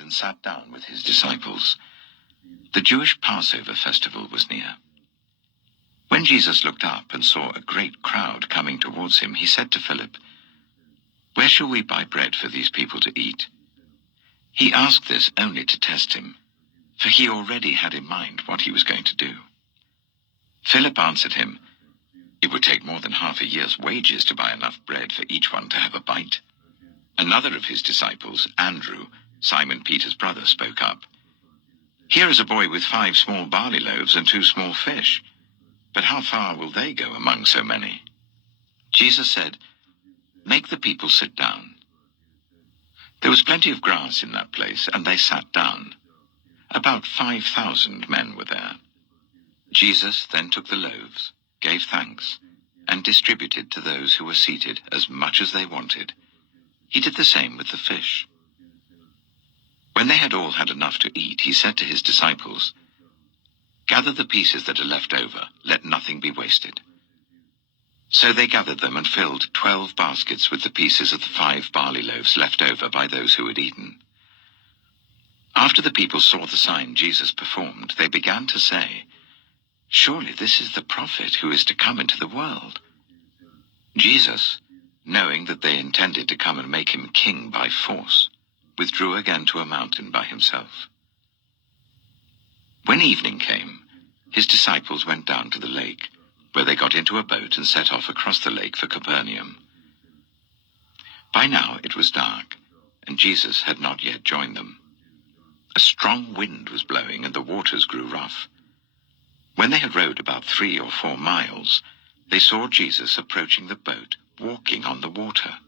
and sat down with his disciples. The Jewish Passover festival was near. When Jesus looked up and saw a great crowd coming towards him, he said to Philip, "Where shall we buy bread for these people to eat?" He asked this only to test him, for he already had in mind what he was going to do. Philip answered him, "It would take more than half a year's wages to buy enough bread for each one to have a bite." Another of his disciples, Andrew, Simon Peter's brother, spoke up. "Here is a boy with 5 small barley loaves and 2 small fish. But how far will they go among so many?" Jesus said, "Make the people sit down." There was plenty of grass in that place, and they sat down. About 5,000 men were there. Jesus then took the loaves, gave thanks, and distributed to those who were seated as much as they wanted. He did the same with the fish. When they had all had enough to eat, he said to his disciples, "Gather the pieces that are left over, let nothing be wasted." So they gathered them and filled 12 baskets with the pieces of the 5 barley loaves left over by those who had eaten. After the people saw the sign Jesus performed, they began to say, "Surely this is the prophet who is to come into the world." Jesus, knowing that they intended to come and make him king by force, withdrew again to a mountain by himself. When evening came, his disciples went down to the lake, where they got into a boat and set off across the lake for Capernaum. By now it was dark, and Jesus had not yet joined them. A strong wind was blowing, and the waters grew rough. When they had rowed about 3 or 4 miles, they saw Jesus approaching the boat, walking on the water,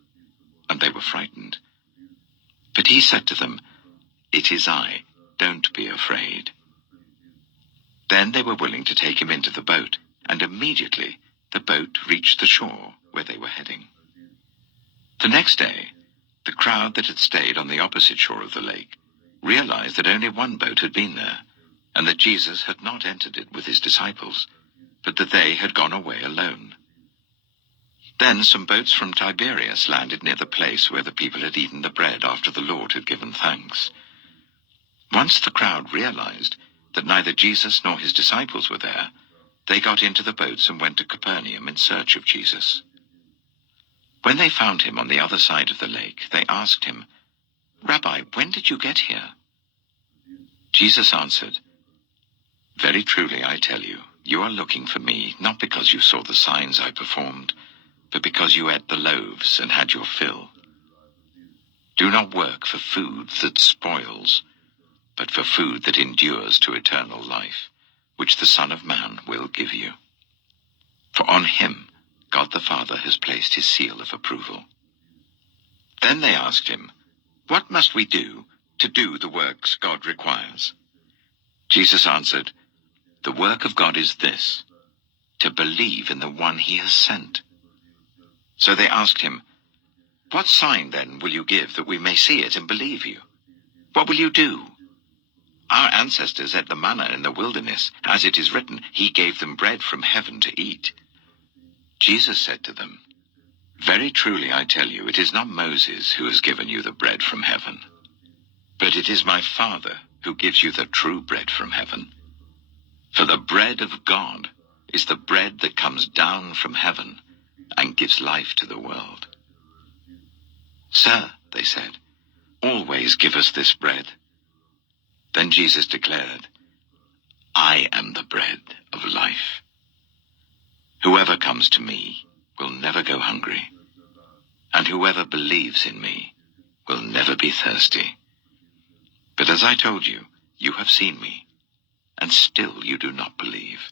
and they were frightened. But he said to them, "It is I, don't be afraid." Then they were willing to take him into the boat, and immediately the boat reached the shore where they were heading. The next day, the crowd that had stayed on the opposite shore of the lake realized that only one boat had been there, and that Jesus had not entered it with his disciples, but that they had gone away alone. Then some boats from Tiberias landed near the place where the people had eaten the bread after the Lord had given thanks. Once the crowd realized that neither Jesus nor his disciples were there, they got into the boats and went to Capernaum in search of Jesus. When they found him on the other side of the lake, they asked him, "Rabbi, when did you get here?" Jesus answered, "Very truly I tell you, you are looking for me, not because you saw the signs I performed, but because you ate the loaves and had your fill. Do not work for food that spoils, but for food that endures to eternal life, which the Son of Man will give you. For on him God the Father has placed his seal of approval." Then they asked him, "What must we do to do the works God requires?" Jesus answered, "The work of God is this, to believe in the one he has sent." So they asked him, "What sign then will you give that we may see it and believe you? What will you do? Our ancestors ate the manna in the wilderness. As it is written, he gave them bread from heaven to eat." Jesus said to them, "Very truly I tell you, it is not Moses who has given you the bread from heaven, but it is my Father who gives you the true bread from heaven. For the bread of God is the bread that comes down from heaven and gives life to the world." "Sir," they said, "always give us this bread." Then Jesus declared, "I am the bread of life. Whoever comes to me will never go hungry, and whoever believes in me will never be thirsty. But as I told you, you have seen me, and still you do not believe.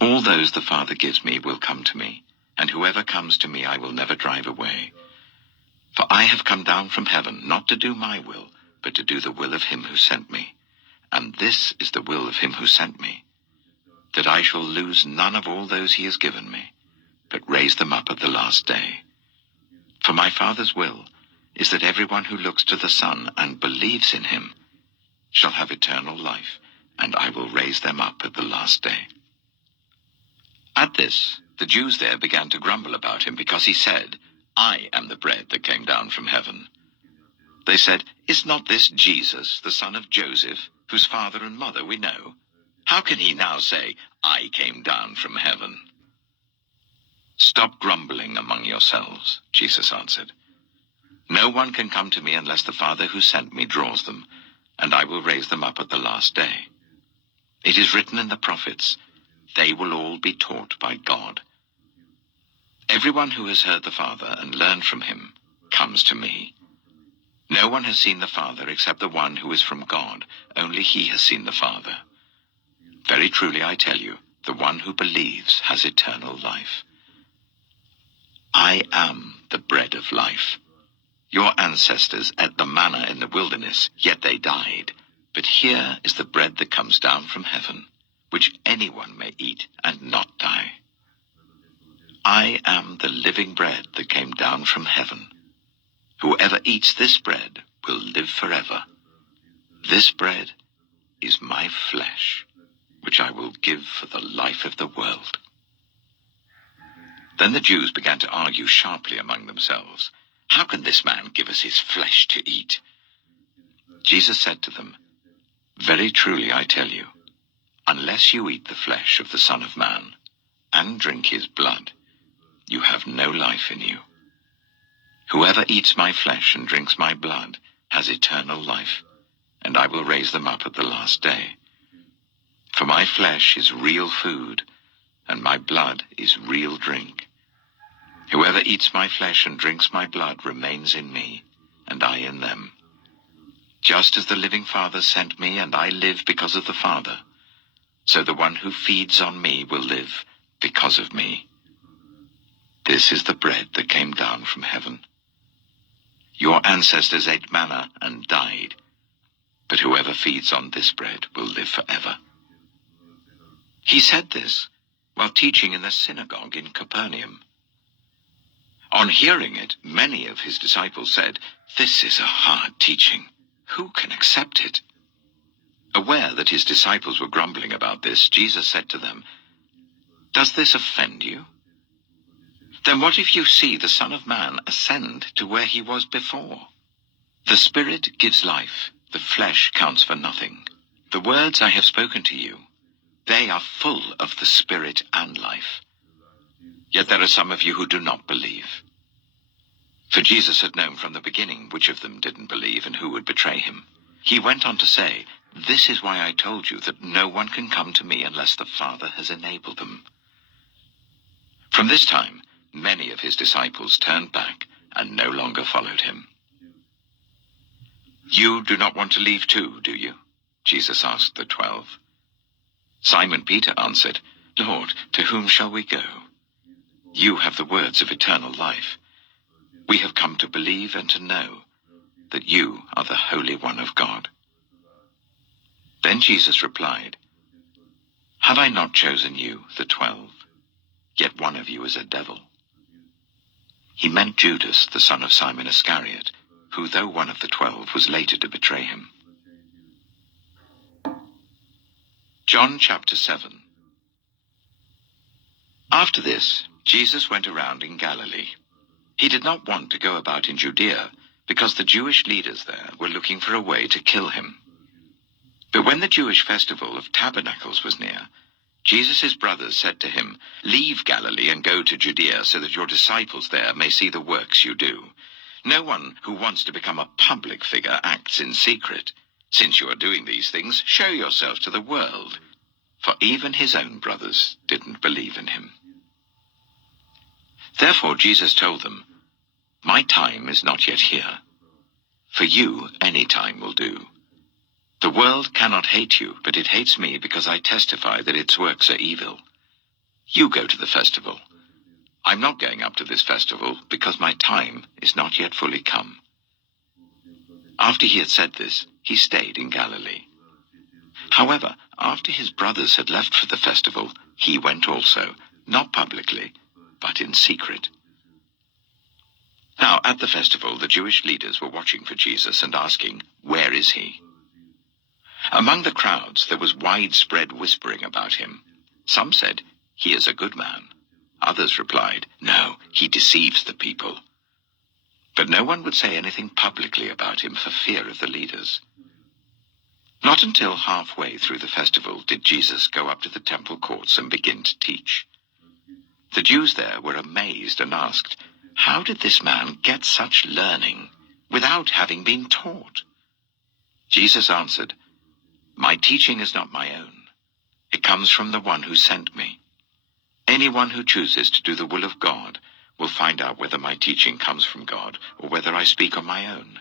All those the Father gives me will come to me, and whoever comes to me I will never drive away. For I have come down from heaven, not to do my will, but to do the will of him who sent me. And this is the will of him who sent me, that I shall lose none of all those he has given me, but raise them up at the last day. For my Father's will is that everyone who looks to the Son and believes in him shall have eternal life, and I will raise them up at the last day." At this, the Jews there began to grumble about him, because he said, "I am the bread that came down from heaven." They said, "Is not this Jesus, the son of Joseph, whose father and mother we know? How can he now say, 'I came down from heaven'?" "Stop grumbling among yourselves," Jesus answered. "No one can come to me unless the Father who sent me draws them, and I will raise them up at the last day. It is written in the prophets, 'They will all be taught by God.' Everyone who has heard the Father and learned from him comes to me. No one has seen the Father except the one who is from God. Only he has seen the Father. Very truly I tell you, the one who believes has eternal life. I am the bread of life. Your ancestors ate the manna in the wilderness, yet they died. But here is the bread that comes down from heaven, which anyone may eat and not die. I am the living bread that came down from heaven. Whoever eats this bread will live forever. This bread is my flesh, which I will give for the life of the world." Then the Jews began to argue sharply among themselves, "How can this man give us his flesh to eat?" Jesus said to them, "Very truly I tell you, unless you eat the flesh of the Son of Man and drink his blood, you have no life in you. Whoever eats my flesh and drinks my blood has eternal life, and I will raise them up at the last day. For my flesh is real food, and my blood is real drink. Whoever eats my flesh and drinks my blood remains in me, and I in them. Just as the living Father sent me, and I live because of the Father, so the one who feeds on me will live because of me. This is the bread that came down from heaven. Your ancestors ate manna and died, but whoever feeds on this bread will live forever." He said this while teaching in the synagogue in Capernaum. On hearing it, many of his disciples said, "This is a hard teaching. Who can accept it?" Aware that his disciples were grumbling about this, Jesus said to them, "Does this offend you? Then what if you see the Son of Man ascend to where he was before? The Spirit gives life, the flesh counts for nothing. The words I have spoken to you, they are full of the Spirit and life. Yet there are some of you who do not believe." For Jesus had known from the beginning which of them didn't believe and who would betray him. He went on to say, "This is why I told you that no one can come to me unless the Father has enabled them." From this time, many of his disciples turned back and no longer followed him. "You do not want to leave too, do you?" Jesus asked the 12. Simon Peter answered, "Lord, to whom shall we go? You have the words of eternal life. We have come to believe and to know that you are the Holy One of God." Then Jesus replied, "Have I not chosen you, the 12? Yet one of you is a devil." He meant Judas, the son of Simon Iscariot, who, though one of the 12, was later to betray him. John chapter 7. After this, Jesus went around in Galilee. He did not want to go about in Judea, because the Jewish leaders there were looking for a way to kill him. But when the Jewish festival of Tabernacles was near, Jesus' brothers said to him, "Leave Galilee and go to Judea, so that your disciples there may see the works you do. No one who wants to become a public figure acts in secret. Since you are doing these things, show yourself to the world." For even his own brothers didn't believe in him. Therefore Jesus told them, "My time is not yet here. For you, any time will do. The world cannot hate you, but it hates me because I testify that its works are evil. You go to the festival. I'm not going up to this festival because my time is not yet fully come." After he had said this, he stayed in Galilee. However, after his brothers had left for the festival, he went also, not publicly, but in secret. Now at the festival, the Jewish leaders were watching for Jesus and asking, "Where is he?" Among the crowds there was widespread whispering about him. Some said, "He is a good man." Others replied, "No, he deceives the people." But no one would say anything publicly about him for fear of the leaders. Not until halfway through the festival did Jesus go up to the temple courts and begin to teach. The Jews there were amazed and asked, "How did this man get such learning without having been taught?" Jesus answered, "My teaching is not my own. It comes from the one who sent me. Anyone who chooses to do the will of God will find out whether my teaching comes from God or whether I speak on my own.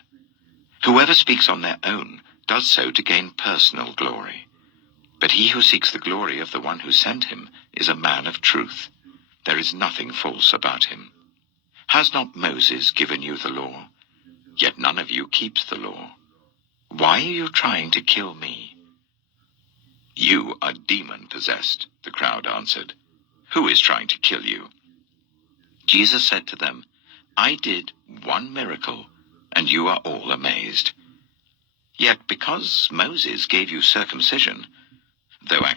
Whoever speaks on their own does so to gain personal glory. But he who seeks the glory of the one who sent him is a man of truth. There is nothing false about him. Has not Moses given you the law? Yet none of you keeps the law. Why are you trying to kill me?" "You are demon-possessed," the crowd answered. "Who is trying to kill you?" Jesus said to them, "I did one miracle, and you are all amazed. Yet because Moses gave you circumcision, though actually